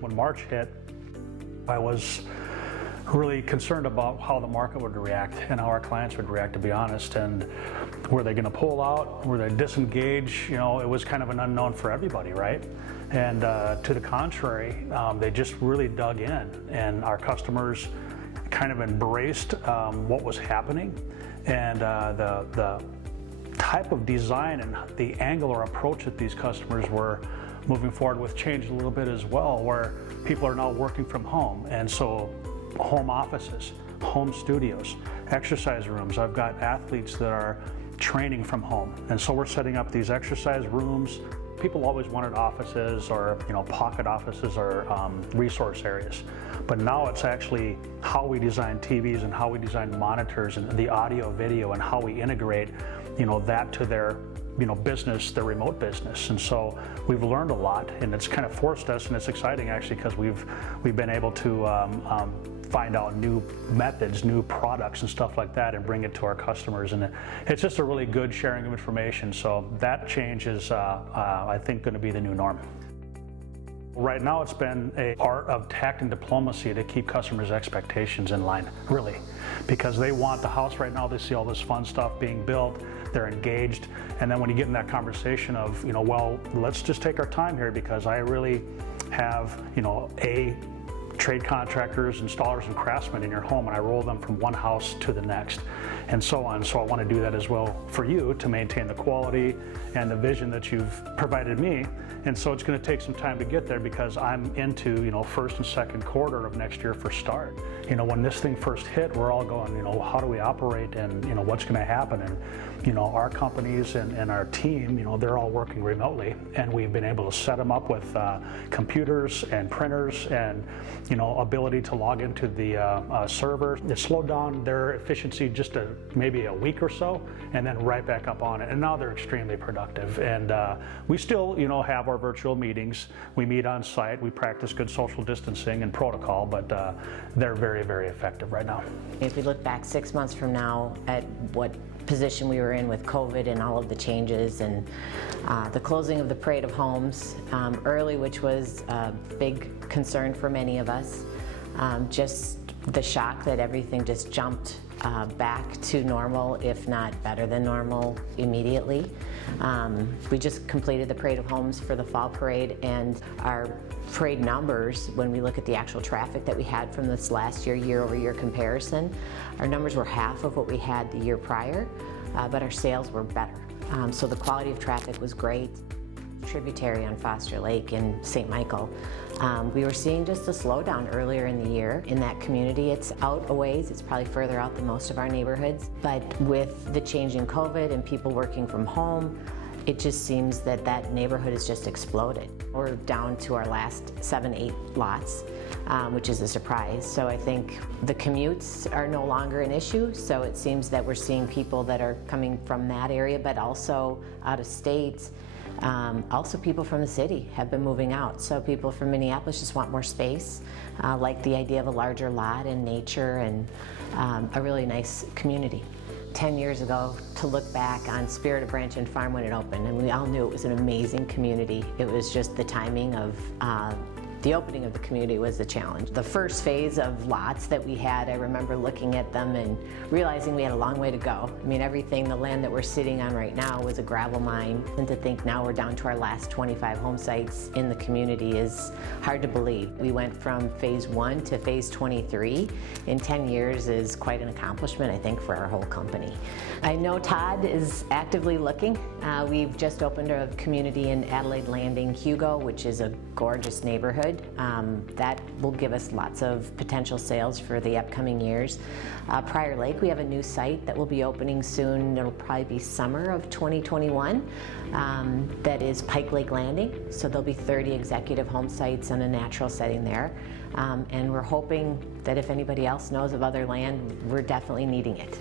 When March hit, I was really concerned about how the market would react and how our clients would react, to be honest. And were they going to pull out? Were they disengage? You know, it was kind of an unknown for everybody, right? And to the contrary, they just really dug in, and our customers kind of embraced what was happening, and the type of design and the angular approach that these customers were moving forward with changed a little bit as well, where people are now working from home, and so home offices, home studios, exercise rooms. I've got athletes that are training from home, and so we're setting up these exercise rooms. People always wanted offices, or pocket offices, or resource areas, but now it's actually how we design TVs and how we design monitors and the audio, video, and how we integrate that to their business, their remote business. And so we've learned a lot, and it's kind of forced us, and it's exciting actually, because we've been able to find out new methods, new products and stuff like that, and bring it to our customers. And it's just a really good sharing of information. So that change is, I think, going to be the new norm. Right now, it's been an art of tact and diplomacy to keep customers' expectations in line, really, because they want the house right now. They see all this fun stuff being built, they're engaged, and then when you get in that conversation of, well, let's just take our time here, because I really have, trade contractors, installers, and craftsmen in your home, and I roll them from one house to the next, and so on. So I want to do that as well for you, to maintain the quality and the vision that you've provided me. And so it's going to take some time to get there, because I'm into first and second quarter of next year for start. When this thing first hit, we're all going, how do we operate, and what's going to happen? And our companies and our team, they're all working remotely, and we've been able to set them up with computers and printers and ability to log into the server. It slowed down their efficiency just maybe a week or so, and then right back up on it. And now they're extremely productive. And we still, have our virtual meetings. We meet on site. We practice good social distancing and protocol, but they're very, very effective right now. If we look back 6 months from now at what position we were in with COVID and all of the changes, and the closing of the Parade of Homes early, which was a big concern for many of us. Just the shock that everything just jumped back to normal, if not better than normal, immediately. We just completed the Parade of Homes for the Fall Parade, and our parade numbers, when we look at the actual traffic that we had from this last year-over-year comparison, our numbers were half of what we had the year prior, but our sales were better. So the quality of traffic was great. Tributary on Foster Lake in St. Michael, we were seeing just a slowdown earlier in the year in that community. It's out a ways, it's probably further out than most of our neighborhoods, but with the change in COVID and people working from home, it just seems that that neighborhood has just exploded. We're down to our last 7, 8 lots, which is a surprise. So I think the commutes are no longer an issue, so it seems that we're seeing people that are coming from that area, but also out of state. Also, people from the city have been moving out. So people from Minneapolis just want more space, like the idea of a larger lot and nature, and a really nice community. 10 years ago, to look back on Spirit of Branch and Farm when it opened, and we all knew it was an amazing community. It was just the timing of the opening of the community was the challenge. The first phase of lots that we had, I remember looking at them and realizing we had a long way to go. I mean, the land that we're sitting on right now was a gravel mine, and to think now we're down to our last 25 home sites in the community is hard to believe. We went from phase 1 to phase 23 in 10 years is quite an accomplishment, I think, for our whole company. I know Todd is actively looking. We've just opened a community in Adelaide Landing, Hugo, which is a gorgeous neighborhood. That will give us lots of potential sales for the upcoming years. Prior Lake, we have a new site that will be opening soon. It'll probably be summer of 2021. That is Pike Lake Landing. So there'll be 30 executive home sites in a natural setting there. And we're hoping that if anybody else knows of other land, we're definitely needing it.